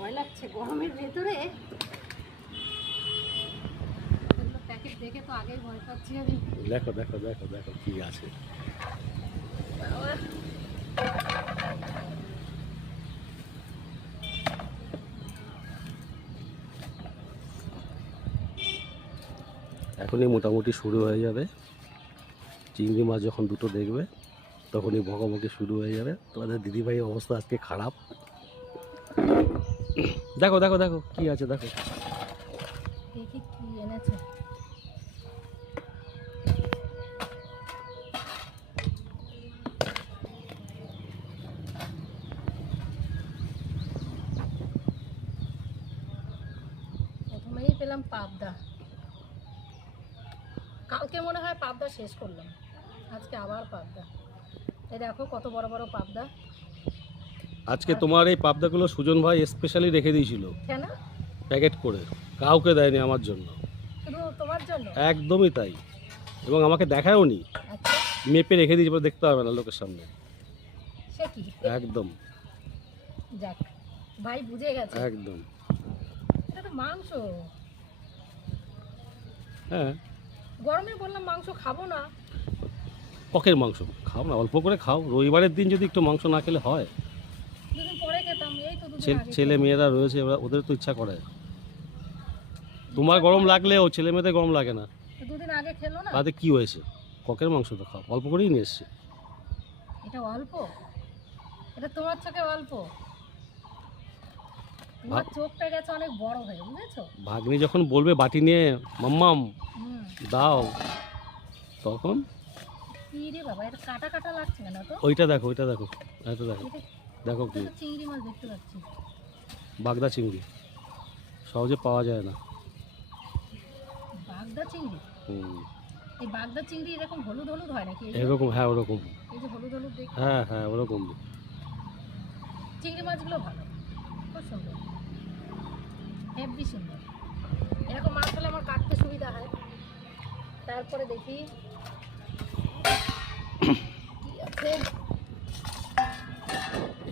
ভয় লাগছে গরমের ভেতরে। প্যাকেট দেখে তো আগেই ভয় পাচ্ছি আমি। দেখো দেখো দেখো দেখো কি আছে। এখনই মোটামুটি শুরু হয়ে যাবে। চিংড়ি মাছ যখন দুটো দেখবে তখনই বকাবকি শুরু হয়ে যাবে। তোমাদের দিদিভাইয়ের অবস্থা আজকে খারাপ। দেখো দেখো দেখো কি আছে দেখো। দেখি কি এনেছে। প্রথমেই পেলাম পাবদা। কালকে মনে হয় পাবদা শেষ করলাম, আজকে আবার পাবদা। এই দেখো কত বড় বড় পাবদা। আজকে তোমার এই পাবদাগুলো সুজন ভাই স্পেশালি রেখে দিয়েছিল কেন? প্যাকেট করে, কাউকে দেয়নি আমার জন্য, শুধু তোমার জন্য? একদমই তাই। এবং আমাকে দেখায়ও নি, আচ্ছা মেপে রেখে দিয়েছে, দেখতে হবে না লোকের সামনে। সে কি? একদম যাক ভাই বুঝে গেছে। একদম। এটা তো মাংস। হ্যাঁ গরমে বললাম মাংস খাবো না। পকের মাংস খাও না, অল্প করে খাও। রবিবারের দিন যদি একটু মাংস না খেলে হয়? দুদিন পরে খেতাম, এই তো দুদিন আগে ছেলে মেয়েরা রয়েছে, ওদের তো ইচ্ছা করে। তোমার গরম লাগলেও ছেলে মেয়েদের গরম লাগে না। দুদিন আগে খেলো না, তাতে কি হয়েছে? পকের মাংস তো খাও, অল্প করেই নিয়ে এসছে। এটা অল্প, এটা তোমার চোখে অল্প, তোমার চোখটা গেছে অনেক বড় হয়ে, বুঝেছো? ভাগ্নি যখন বলবে বাটি নিয়ে মাম্মাম হুম। দাও, তখন কি রে বাবা, এটা কাটা কাটা লাগছে কেন তো? ওইটা দেখো, ওইটা দেখো, এটা দেখো, এটা দেখো কি তো চিংড়ি মাছ দেখতে পাচ্ছি। বাগদা চিংড়ি, সহজে পাওয়া যায় না। বাগদা চিংড়ি? হুম, এই বাগদা চিংড়ি এরকম হলুদ হলুদ হয় নাকি? এরকম, হ্যাঁ ওরকম, এই যে হলুদ হলুদ দেখতে। হ্যাঁ হ্যাঁ ওরকম। চিংড়ি মাছগুলো ভালো, খুব সুন্দর, হেভি সুন্দর। এরকম মাছ হলে আমার কাটতে সুবিধা হয়। তারপরে দেখি কি আছে।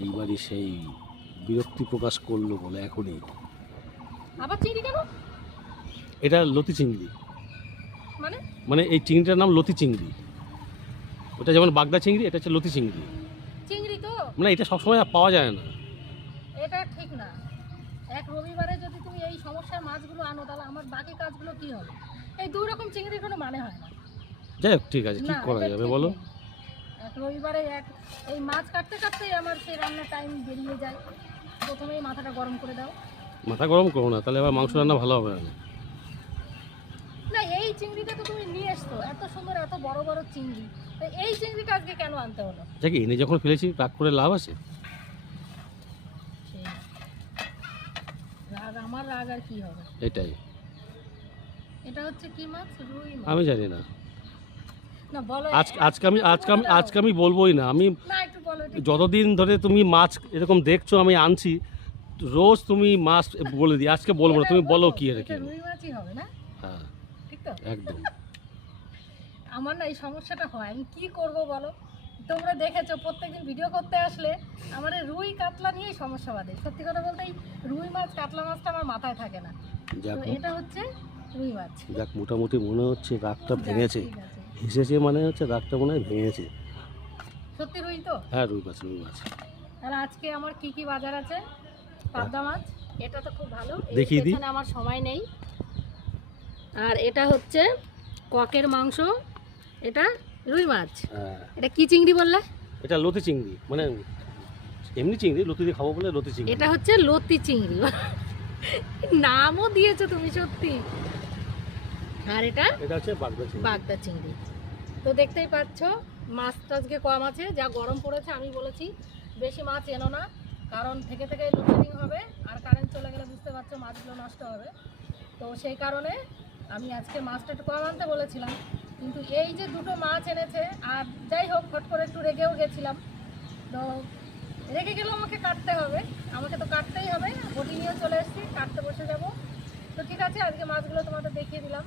এইবারই সেই বিরক্তি প্রকাশ করলো বলে এখনই। আবার চিংড়ি কেন? এটা লতি চিংড়ি, মানে মানে এই চিংড়িটার নাম লতি চিংড়ি। ওটা যেমন বাগদা চিংড়ি, এটা হচ্ছে লতি চিংড়ি। চিংড়ি তো মানে এটা সবসময় পাওয়া যায় না। এটা ঠিক না। এক রবিবারে যদি তুমি এই সমস্যার মাছগুলো আনো, তাহলে আমার বাকি কাজগুলো কি হবে? এই দুই রকম চিংড়ির কোনো মানে হয় না। যাই হোক, ঠিক আছে, কি না, করা এটা যাবে ঠিক বলো? নেই। এক রবিবারে এই মাছ কাটতে কাটতেই আমার সেই রান্নার টাইম বেরিয়ে যায়। প্রথমেই মাথাটা গরম করে দাও। মাথা গরম করো না, তাহলে আবার মাংস রান্না ভালো হবে না। না, এই চিংড়িটা তো তুমি নিয়ে এসছো, এত সুন্দর এত বড় বড় চিংড়ি, তো এই চিংড়িটা আজকে কেন আনতে হলো? যাকে এনে যখন ফেলেছি রাগ করে লাভ আছে? সেই রাগ, আমার রাগ আর কি হবে? এটাই। এটা হচ্ছে কি মাছ? রুই মাছ? আমি জানি না। না বলো। আজকে আমি বলবোই না। আমি না একটু বলো এটা কি? যতদিন ধরে তুমি মাছ এরকম দেখছো আমি আনছি, রোজ তুমি মাছ বলে দিই, আজকে বলবো না, তুমি বলো কি এটা কি। এটা রুই মাছই হবে না? হ্যাঁ ঠিক তো? একদম। আমার না এই সমস্যাটা হয়, আমি কি করব বলো? তোমরা দেখেছো প্রত্যেকদিন ভিডিও করতে আসলে আমার এই রুই কাতলা নিয়েই সমস্যা বাঁধে। সত্যি কথা বলতে এই রুই মাছ কাতলা মাছটা আমার মাথায় থাকে না। যাক, তো এটা হচ্ছে রুই মাছ। যাক মোটামুটি মনে হচ্ছে রাগটা ভেঙেছে। ঠিক আছে। হেসেছে মানে হচ্ছে রাগটা মনে হয় ভেঙেছে। সত্যি রুই তো? হ্যাঁ রুই মাছ, রুই মাছ। তাহলে আজকে আমার কি কি বাজার আছে? পাবদা মাছ, এটা তো খুব ভালো, দেখিয়ে দিই। এখানে আমার সময় নেই। আর এটা হচ্ছে ককের মাংস, এটা রুই মাছ। হ্যাঁ এটা কি চিংড়ি বললে? এটা লতি চিংড়ি, মানে এমনি চিংড়ি, লতি দিয়ে খাবো বলে লতি চিংড়ি। এটা হচ্ছে লতি চিংড়ি, নামও দিয়েছো তুমি সত্যি। আর এটা হচ্ছে বাগদা চিংড়ি। বাগদা চিংড়ি। তো দেখতেই পাচ্ছ মাছটা আজকে কম আছে, যা গরম পড়েছে। আমি বলেছি বেশি মাছ এনো না, কারণ থেকে থেকে লোডশেডিং হবে আর কারেন্ট চলে গেলে বুঝতে পারছো মাছগুলো নষ্ট হবে। তো সেই কারণে আমি আজকে মাছটা একটু কম আনতে বলেছিলাম, কিন্তু এই যে দুটো মাছ এনেছে, আর যাই হোক হট করে একটু রেগেও গেছিলাম। তো রেগে গেলেও আমাকে কাটতে হবে, আমাকে তো কাটতেই হবে। বটি নিয়ে চলে এসেছি, কাটতে বসে যাব। তো ঠিক আছে, আজকে মাছগুলো তোমাদের দেখিয়ে দিলাম।